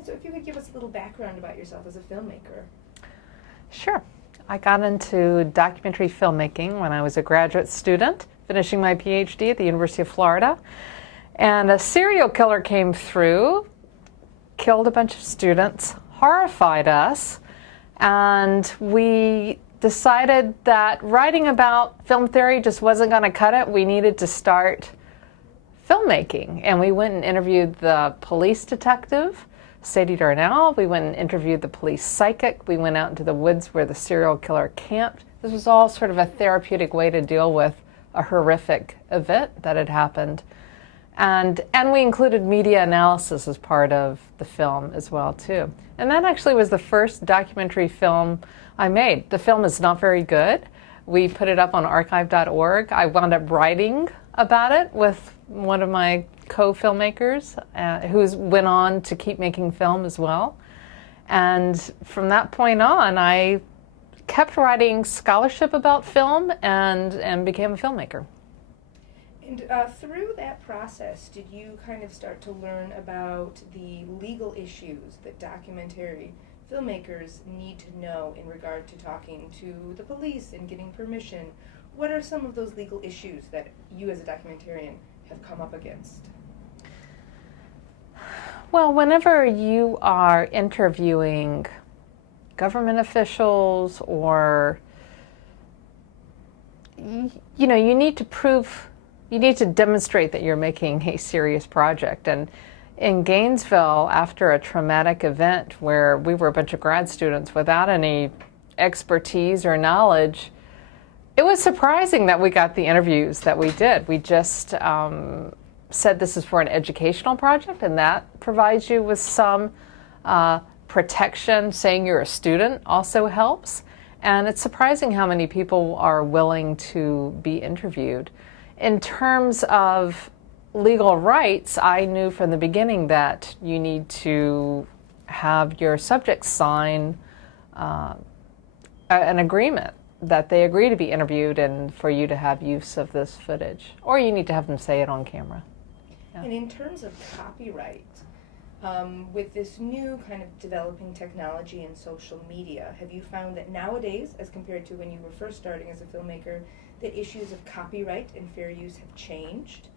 And so if you could give us a little background about yourself as a filmmaker. Sure. I got into documentary filmmaking when I was a graduate student, finishing my PhD at the University of Florida. And a serial killer came through, killed a bunch of students, horrified us, and we decided that writing about film theory just wasn't going to cut it. We needed to start filmmaking. And we went and interviewed the police detective, Sadie Darnell. We went and interviewed the police psychic. We went out into the woods where the serial killer camped. This was all sort of a therapeutic way to deal with a horrific event that had happened. And we included media analysis as part of the film as well, too. And that actually was the first documentary film I made. The film is not very good. We put it up on archive.org. I wound up writing about it with one of my co-filmmakers who went on to keep making film as well. And from that point on, I kept writing scholarship about film and became a filmmaker. And through that process, did you kind of start to learn about the legal issues that documentary filmmakers need to know in regard to talking to the police and getting permission? What are some of those legal issues that you as a documentarian have come up against? Well, whenever you are interviewing government officials or, you know, you need to demonstrate that you're making a serious project. And in Gainesville, after a traumatic event where we were a bunch of grad students without any expertise or knowledge, it was surprising that we got the interviews that we did. We just said this is for an educational project, and that provides you with some protection. Saying you're a student also helps. And it's surprising how many people are willing to be interviewed. In terms of legal rights, I knew from the beginning that you need to have your subjects sign an agreement that they agree to be interviewed and for you to have use of this footage. Or you need to have them say it on camera. Yeah. And in terms of copyright, with this new kind of developing technology and social media, have you found that nowadays, as compared to when you were first starting as a filmmaker, that issues of copyright and fair use have changed?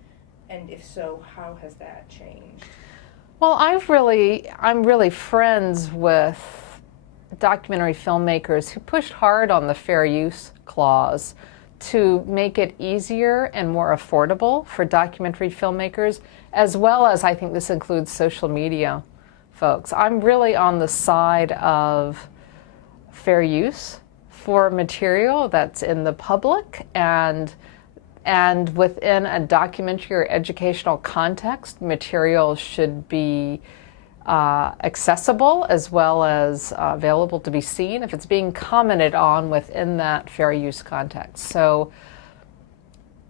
And if so, how has that changed? Well, I'm really friends with documentary filmmakers who pushed hard on the fair use clause to make it easier and more affordable for documentary filmmakers, as well as, I think this includes social media folks. I'm really on the side of fair use for material that's in the public, and within a documentary or educational context, material should be accessible as well as available to be seen if it's being commented on within that fair use context. So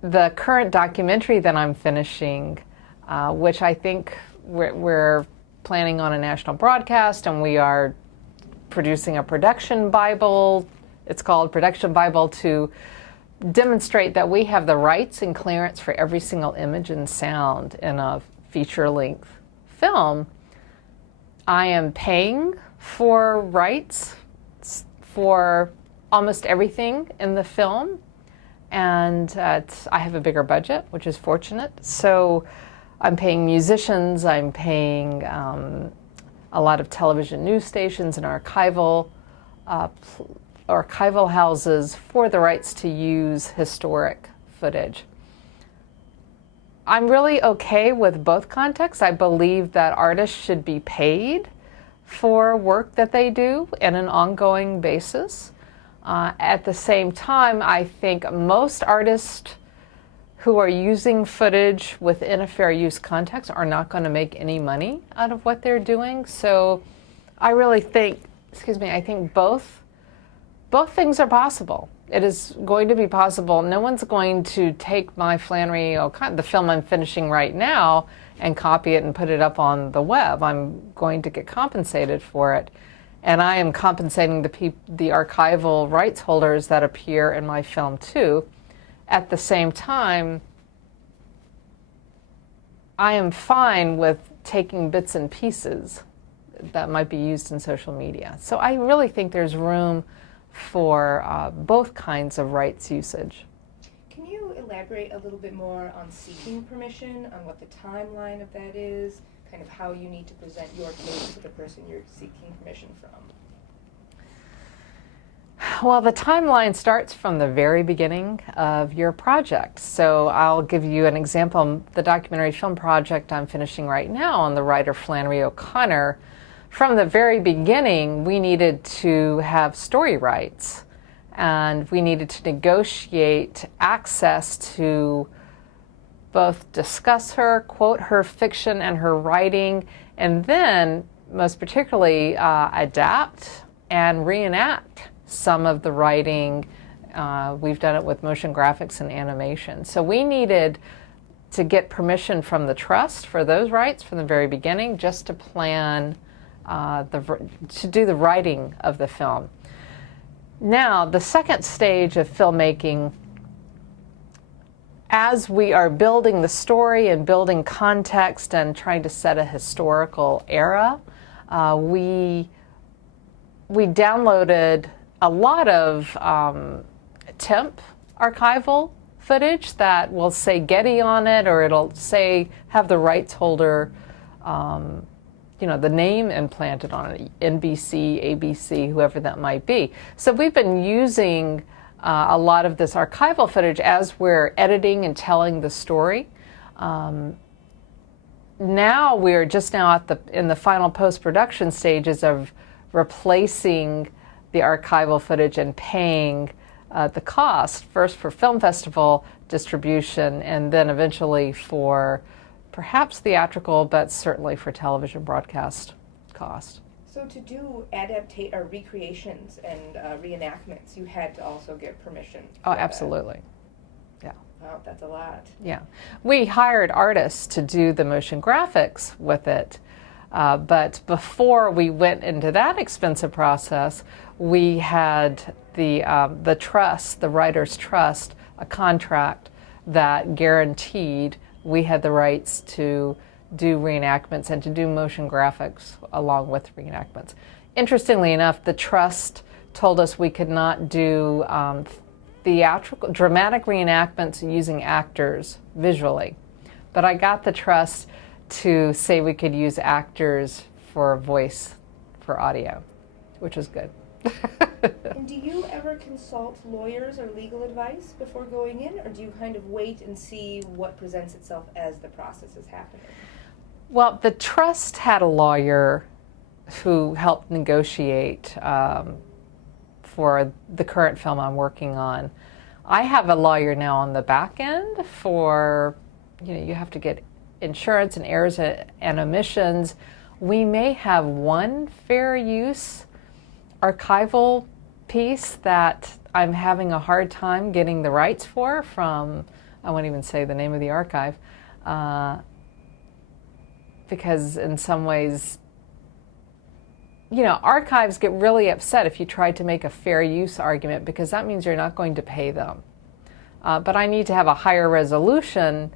the current documentary that I'm finishing, which I think we're planning on a national broadcast, and we are producing a production Bible. It's called Production Bible, to demonstrate that we have the rights and clearance for every single image and sound in a feature-length film. I am paying for rights for almost everything in the film, and I have a bigger budget, which is fortunate. So I'm paying musicians, I'm paying a lot of television news stations and archival houses for the rights to use historic footage. I'm really okay with both contexts. I believe that artists should be paid for work that they do on an ongoing basis. At the same time, I think most artists who are using footage within a fair use context are not going to make any money out of what they're doing. So I really think, I think both things are possible. It is going to be possible. No one's going to take my Flannery O'Connor, the film I'm finishing right now, and copy it and put it up on the web. I'm going to get compensated for it. And I am compensating the archival rights holders that appear in my film too. At the same time, I am fine with taking bits and pieces. that might be used in social media. So I really think there's room for both kinds of rights usage. Can you elaborate a little bit more on seeking permission, on what the timeline of that is, kind of how you need to present your case to the person you're seeking permission from? Well, the timeline starts from the very beginning of your project. So I'll give you an example. The documentary film project I'm finishing right now on the writer Flannery O'Connor, from the very beginning, we needed to have story rights, and we needed to negotiate access to both discuss her, quote her fiction and her writing, and then, most particularly, adapt and reenact some of the writing. We've done it with motion graphics and animation. So we needed to get permission from the trust for those rights from the very beginning, just to plan to do the writing of the film. Now, the second stage of filmmaking, as we are building the story and building context and trying to set a historical era, we downloaded a lot of temp archival footage that will say Getty on it, or it'll say have the rights holder, the name implanted on it, NBC, ABC, whoever that might be. So we've been using a lot of this archival footage as we're editing and telling the story. Now we're just now in the final post-production stages of replacing the archival footage and paying the cost, first for film festival distribution, and then eventually for perhaps theatrical, but certainly for television broadcast cost. So to do recreations and reenactments, you had to also get permission. Oh, absolutely. Yeah. Wow, that's a lot. Yeah. We hired artists to do the motion graphics with it. But before we went into that expensive process, we had the trust, the writer's trust, a contract that guaranteed we had the rights to do reenactments and to do motion graphics along with reenactments. Interestingly enough, the trust told us we could not do dramatic reenactments using actors visually. But I got the trust to say we could use actors for voice, for audio, which is good. And do you ever consult lawyers or legal advice before going in, or do you kind of wait and see what presents itself as the process is happening? Well, the trust had a lawyer who helped negotiate for the current film I'm working on. I have a lawyer now on the back end for, you have to get insurance and errors and omissions. We may have one fair use archival piece that I'm having a hard time getting the rights for from, I won't even say the name of the archive, because in some ways, archives get really upset if you try to make a fair use argument, because that means you're not going to pay them. But I need to have a higher resolution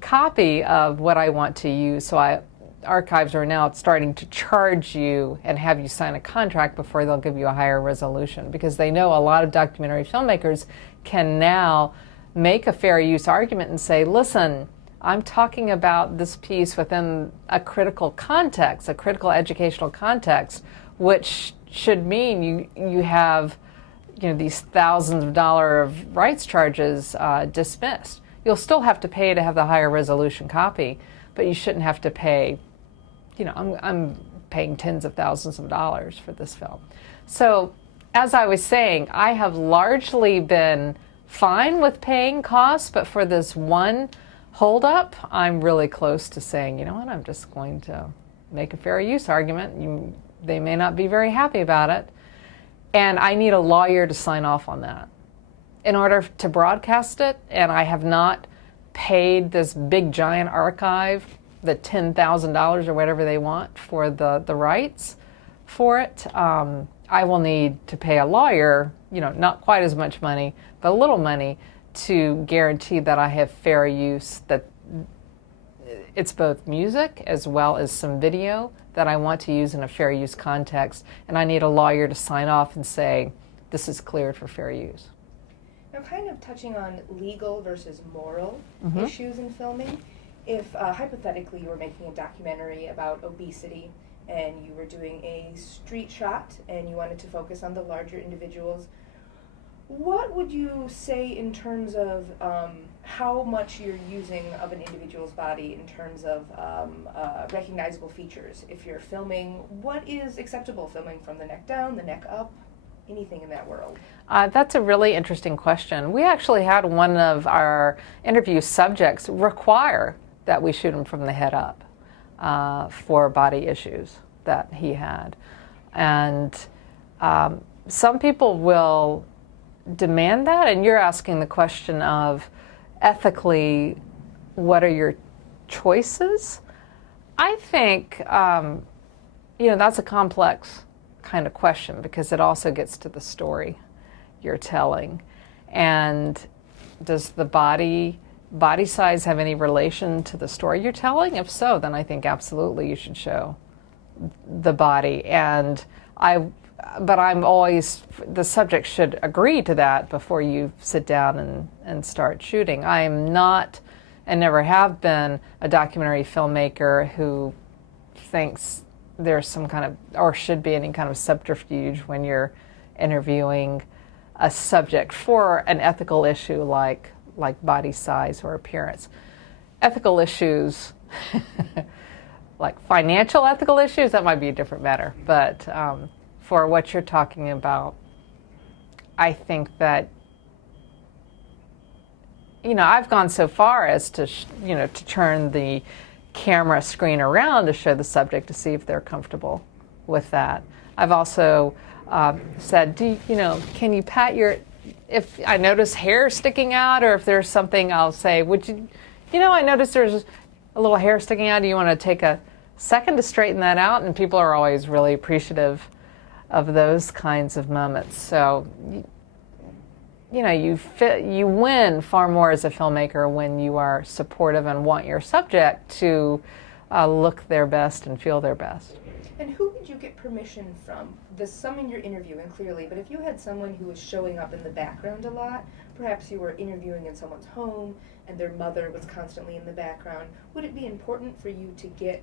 copy of what I want to use, so archives are now starting to charge you and have you sign a contract before they'll give you a higher resolution, because they know a lot of documentary filmmakers can now make a fair use argument and say, listen, I'm talking about this piece within a critical context, a critical educational context, which should mean you have these thousands of dollars of rights charges dismissed. You'll still have to pay to have the higher resolution copy, but you shouldn't have to pay, I'm paying tens of thousands of dollars for this film. So as I was saying, I have largely been fine with paying costs, but for this one holdup, I'm really close to saying, you know what, I'm just going to make a fair use argument. They may not be very happy about it, and I need a lawyer to sign off on that in order to broadcast it, and I have not paid this big giant archive the $10,000 or whatever they want for the rights for it. I will need to pay a lawyer, not quite as much money, but a little money to guarantee that I have fair use, that it's both music as well as some video that I want to use in a fair use context, and I need a lawyer to sign off and say, this is cleared for fair use. Now, kind of touching on legal versus moral issues in filming, if hypothetically you were making a documentary about obesity and you were doing a street shot and you wanted to focus on the larger individuals, what would you say in terms of how much you're using of an individual's body in terms of recognizable features? If you're filming, what is acceptable filming from the neck down, the neck up, anything in that world? That's a really interesting question. We actually had one of our interview subjects require that we shoot him from the head up for body issues that he had. And some people will demand that, and you're asking the question of ethically, what are your choices? I think, that's a complex kind of question because it also gets to the story you're telling. And does the body size have any relation to the story you're telling? If so, then I think absolutely you should show the body. But I'm always, the subject should agree to that before you sit down and start shooting. I am not, and never have been, a documentary filmmaker who thinks there's some kind of, or should be any kind of subterfuge when you're interviewing a subject for an ethical issue like body size or appearance. Ethical issues, like financial ethical issues, that might be a different matter. But for what you're talking about, I think that, I've gone so far as to, to turn the camera screen around to show the subject to see if they're comfortable with that. I've also said, can you pat if I notice hair sticking out, or if there's something, I'll say, would you, I noticed there's a little hair sticking out. Do you want to take a second to straighten that out? And people are always really appreciative of those kinds of moments. So, you win far more as a filmmaker when you are supportive and want your subject to look their best and feel their best. And who would you get permission from? There's someone you're interviewing, clearly, but if you had someone who was showing up in the background a lot, perhaps you were interviewing in someone's home and their mother was constantly in the background, would it be important for you to get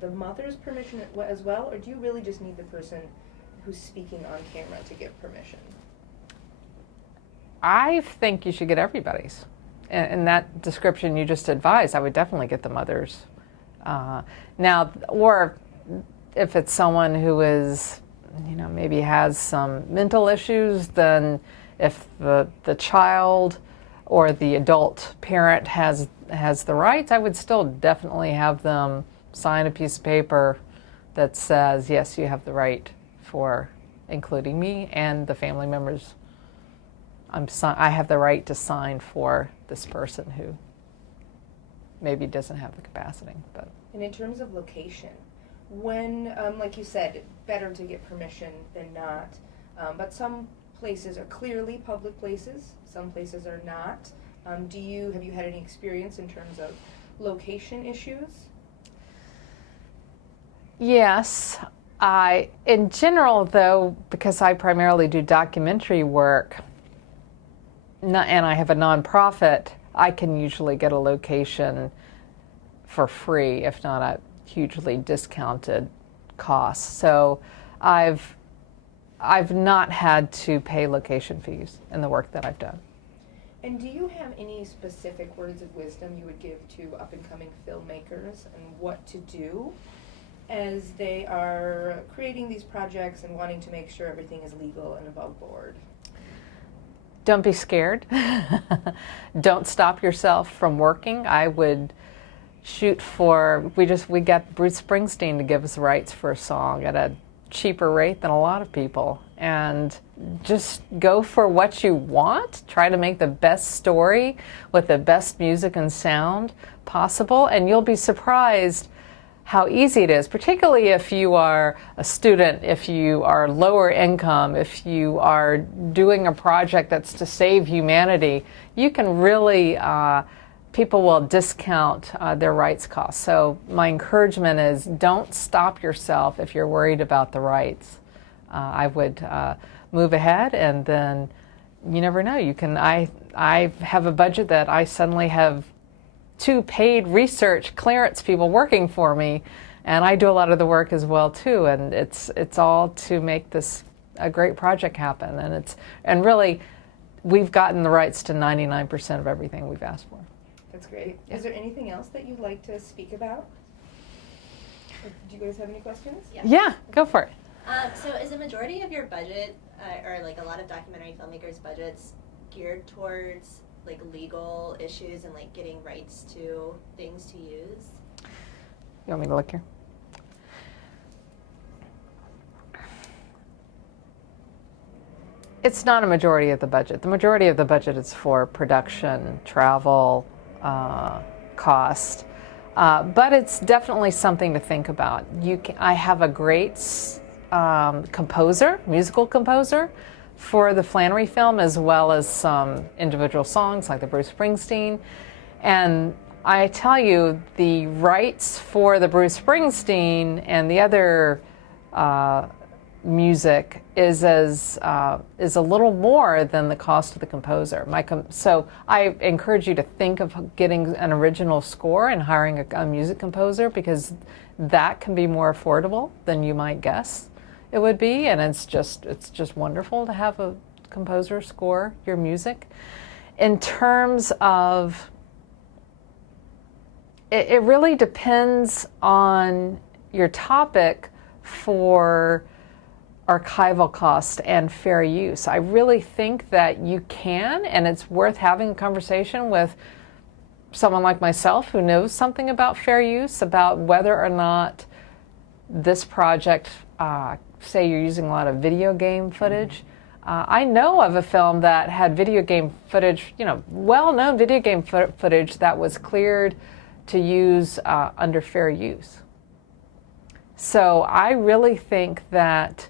the mother's permission as well, or do you really just need the person who's speaking on camera to give permission? I think you should get everybody's. In that description you just advised, I would definitely get the mother's. Now, or if it's someone who is, maybe has some mental issues, then if the child or the adult parent has the rights, I would still definitely have them sign a piece of paper that says, yes, you have the right for including me and the family members. I have the right to sign for this person who maybe doesn't have the capacity. But. And in terms of location, when, like you said, better to get permission than not, but some places are clearly public places, some places are not. Have you had any experience in terms of location issues? Yes. In general, though, because I primarily do documentary work, and I have a nonprofit, I can usually get a location for free, if not a hugely discounted cost. So I've not had to pay location fees in the work that I've done. And do you have any specific words of wisdom you would give to up-and-coming filmmakers and what to do as they are creating these projects and wanting to make sure everything is legal and above board? Don't be scared. Don't stop yourself from working. I would shoot for, we got Bruce Springsteen to give us rights for a song at a cheaper rate than a lot of people. And just go for what you want. Try to make the best story with the best music and sound possible, and you'll be surprised how easy it is, particularly if you are a student, if you are lower income, if you are doing a project that's to save humanity. You can really people will discount their rights costs. So my encouragement is don't stop yourself if you're worried about the rights. I would move ahead, and then you never know. You can. I have a budget that I suddenly have 2 paid research clearance people working for me, and I do a lot of the work as well too. And it's all to make this a great project happen. And really, we've gotten the rights to 99% of everything we've asked for. That's great. Is there anything else that you'd like to speak about? Or do you guys have any questions? Yeah, go for it. So is a majority of your budget, or like a lot of documentary filmmakers' budgets, geared towards like legal issues and like getting rights to things to use? You want me to look here? It's not a majority of the budget. The majority of the budget is for production, travel, cost. But it's definitely something to think about. I have a great musical composer for the Flannery film, as well as some individual songs like the Bruce Springsteen. And I tell you, the rights for the Bruce Springsteen and the other music is a little more than the cost of the composer. So I encourage you to think of getting an original score and hiring a music composer, because that can be more affordable than you might guess it would be, and it's just wonderful to have a composer score your music. In terms of, it really depends on your topic for archival cost and fair use. I really think that you can, and it's worth having a conversation with someone like myself who knows something about fair use, about whether or not this project, say you're using a lot of video game footage. I know of a film that had video game footage, well-known video game footage that was cleared to use under fair use. So I really think that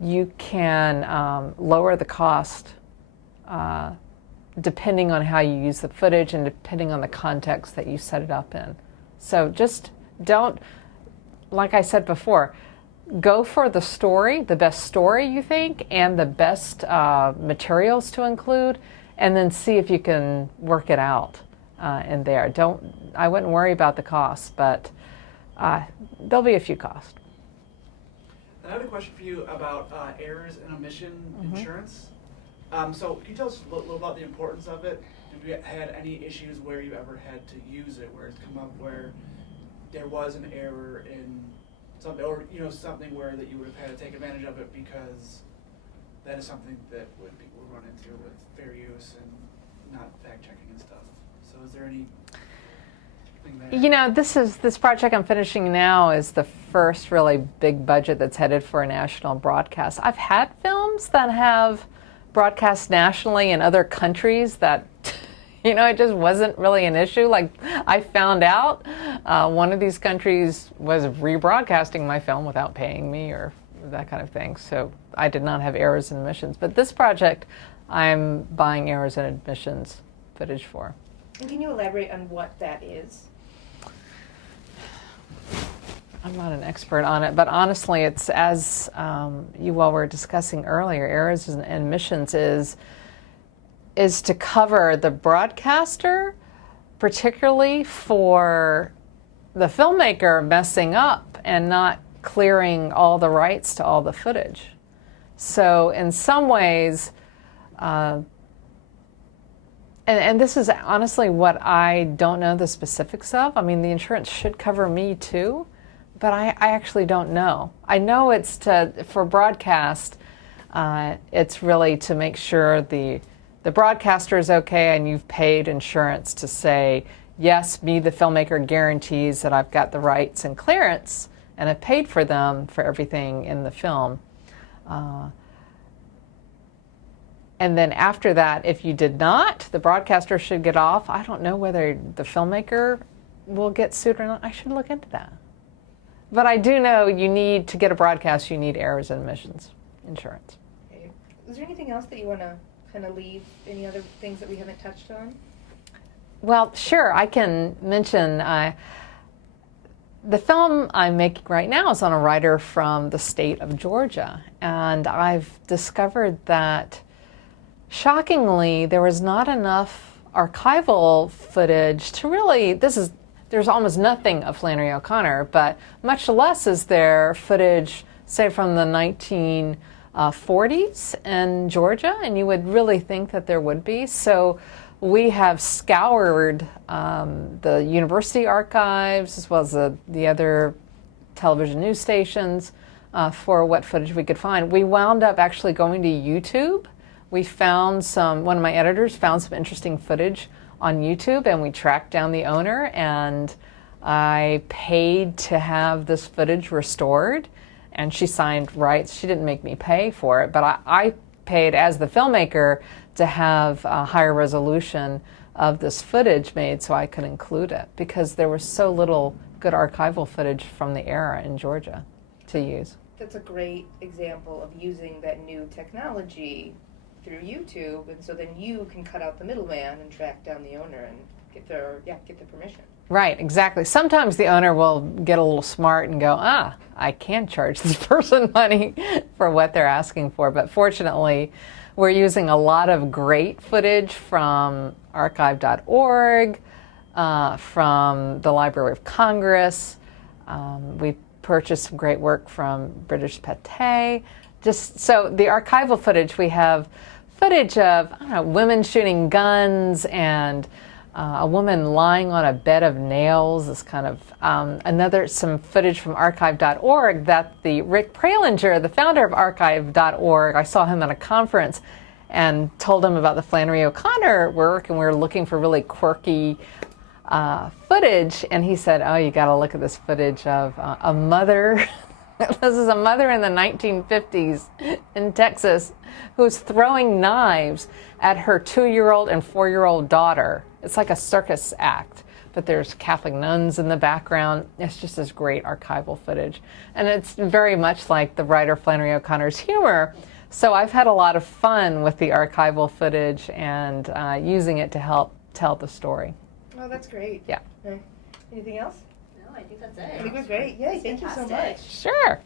you can lower the cost depending on how you use the footage and depending on the context that you set it up in. So just don't, like I said before, go for the story, the best story you think, and the best materials to include, and then see if you can work it out in there. I wouldn't worry about the costs, but there'll be a few costs. I have a question for you about errors and omission insurance. So can you tell us a little about the importance of it? Have you had any issues where you ever had to use it, where it's come up where there was an error in something, or something where that you would have had to take advantage of it, because that is something that people would run into with fair use and not fact checking and stuff. So is there any? This project I'm finishing now is the first really big budget that's headed for a national broadcast. I've had films that have broadcast nationally in other countries that, it just wasn't really an issue. Like, I found out one of these countries was rebroadcasting my film without paying me or that kind of thing. So I did not have errors and omissions. But this project, I'm buying errors and omissions footage for. And can you elaborate on what that is? I'm not an expert on it, but honestly, it's as you all were discussing earlier, errors and omissions is to cover the broadcaster, particularly for the filmmaker messing up and not clearing all the rights to all the footage. So in some ways, and this is honestly what I don't know the specifics of. I mean, the insurance should cover me too, but I actually don't know. I know it's for broadcast, it's really to make sure the broadcaster is okay and you've paid insurance to say, yes, me, the filmmaker, guarantees that I've got the rights and clearance and I've paid for them for everything in the film. And then after that, if you did not, the broadcaster should get off. I don't know whether the filmmaker will get sued or not. I should look into that. But I do know you need, to get a broadcast, you need errors and omissions insurance. Okay. Is there anything else that you want to kind of leave? Any other things that we haven't touched on? Well, sure, I can mention the film I'm making right now is on a writer from the state of Georgia, and I've discovered that shockingly there was not enough archival footage to really, there's almost nothing of Flannery O'Connor, but much less is there footage, say, from the 1940s in Georgia, and you would really think that there would be. So we have scoured the university archives as well as the other television news stations for what footage we could find. We wound up actually going to YouTube. We found one of my editors found some interesting footage on YouTube, and we tracked down the owner, and I paid to have this footage restored, and she signed rights. She didn't make me pay for it, but I paid as the filmmaker to have a higher resolution of this footage made so I could include it, because there was so little good archival footage from the era in Georgia to use. That's a great example of using that new technology through YouTube, and so then you can cut out the middleman and track down the owner and get the permission. Right, exactly. Sometimes the owner will get a little smart and go, I can charge this person money for what they're asking for. But fortunately, we're using a lot of great footage from archive.org, from the Library of Congress. We purchased some great work from British Pathé. Just so the archival footage, we have footage of, I don't know, women shooting guns and a woman lying on a bed of nails is kind of some footage from archive.org that the Rick Pralinger, the founder of archive.org, I saw him at a conference and told him about the Flannery O'Connor work, and we were looking for really quirky footage, and he said, you got to look at this footage of a mother. This is a mother in the 1950s in Texas who's throwing knives at her 2-year-old and 4-year-old daughter. It's like a circus act, but there's Catholic nuns in the background. It's just this great archival footage. And it's very much like the writer Flannery O'Connor's humor. So I've had a lot of fun with the archival footage and using it to help tell the story. Oh, that's great. Yeah. Anything else? No, I think that's it. I think we're great. Yay, thank you so much. Sure.